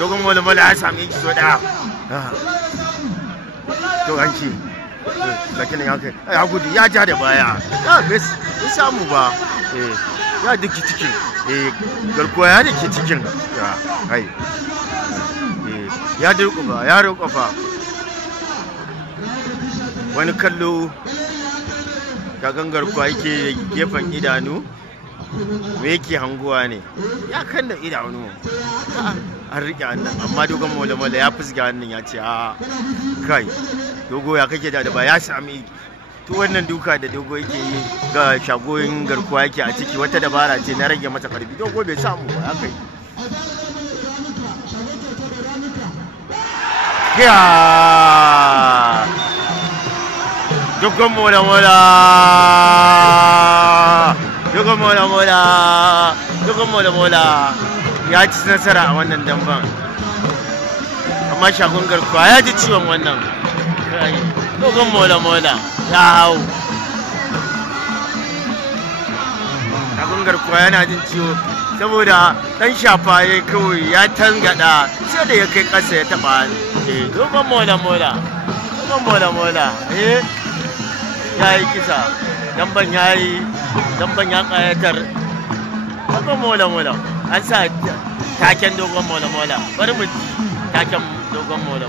dogon mola ya sami ki so daya to an ce lakin ya gudu ya ja da baya bai samu ba ya duki cikin garkuwa ya duki cikin ya durkufa wani kallo kagan garkuwa yake gefen idanu me yake hanguwa ne ya kan da idanu an riƙe hannun amma dogon mola ya fusga hannun ya ce a kai dogo ya kake da ba ya sami to wannan duka da dogo yake yi ga shagoyin garkuwa yake a ciki wata dabara ce na rage mata karfi dogo bai samu ba ya kai dogon mola ya ci nasara a wannan damban amma shagon garkuwa ya ji ciwon wannan dogon mola ya hau shagon garkuwa yana jin ciwo saboda dan shafa ya kawai ya tangada sai da ya kai kasa ya taba dogon mola ya yi kisa damban ya kayatar dogon mola an sa taken dogon mola bari mu taken dogon mola